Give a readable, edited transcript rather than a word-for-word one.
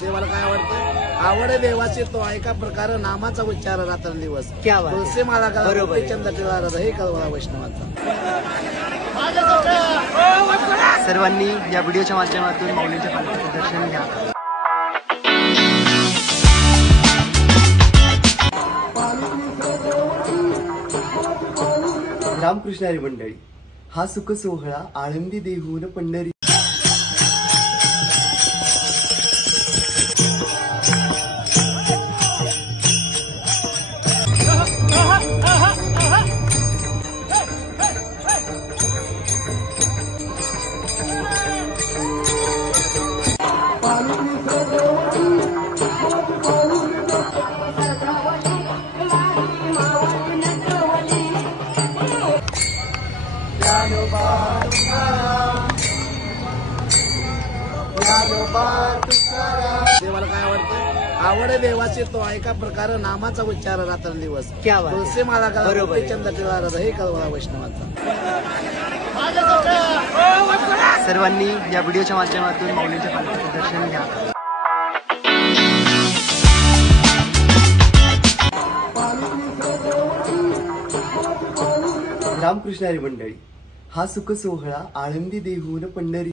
देवाला काय आवडतं? आवड देवाचे तो एका प्रकार नामाचा उच्चार रात्रंदिवस. क्या बात है. तुळशी माला बरोबर आहे. चंद टिळा हे कळवळा वैष्णवाचा. सर्वांनी या व्हिडिओच्या माध्यमातून माऊलींच्या पालखीचे दर्शन घ्या. रामकृष्ण हरी मंडळी, हा सुख सोहळा आळंदी देहून पंढरी. देवाला काय आवडतं? आवड देवाचे तो एका प्रकार नामाचा उच्चार रात्रंदिवस. क्या बात है. तुळशी माला बरोबर आहे. चंद टिळा हे कळवळा वैष्णवाचा. सर्वांनी या व्हिडिओच्या माध्यमातून माऊलींच्या पालखीचे दर्शन घ्या. रामकृष्ण हरी मंडळी, हा सुख सोहळा आळंदी देहून पंढरी.